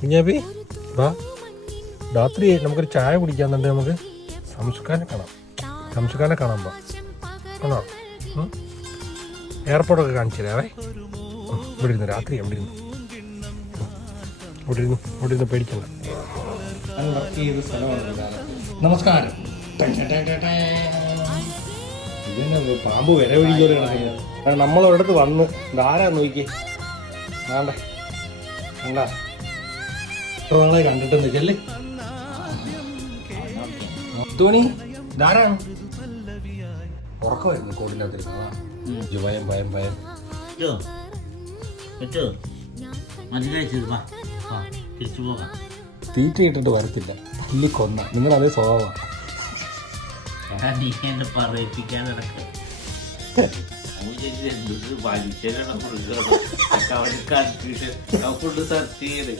കുഞ്ഞാപ്പി വാ, രാത്രി നമുക്കൊരു ചായ കുടിക്കാന്നുണ്ട്. നമുക്ക് സംസ്കാരം കാണാം, സംസ്കാരം കാണാൻ പോ ആണോ? എയർപോർട്ടൊക്കെ കാണിച്ചു തരാവേ. ഇവിടെ ഇരുന്നു, രാത്രി ഇവിടെ ഇരുന്നു, ഇവിടെ ഇരുന്നു, ഇവിടെ ഇരുന്ന് പേടിക്കണ്ട. വർക്ക് ചെയ്ത സ്ഥലമാണ്. നമസ്കാരം. ഇതിന് പാമ്പ് വിര പിടിക്കോടെ കിടക്കുന്നത്. നമ്മളൊരിടത്ത് വന്ന് ധാരാ നോക്കി വേണ്ട വേണ്ട നാളെ കണ്ടിട്ടെന്ന് ചെല്ലേ തോണി ധാരാണ് ഉറക്കമായിരുന്നു കോടിനകത്ത്. ഭയം ഭയം ഭയം തീറ്റ ഇട്ടിട്ട് വരത്തില്ല, തല്ലി കൊന്ന നിങ്ങളതേ സ്വഭാവമാണ്. നീ എന്നെ പറയിപ്പിക്കാൻ നടക്കുക. വലിച്ചേരാണ് സെർച്ച് ചെയ്ത്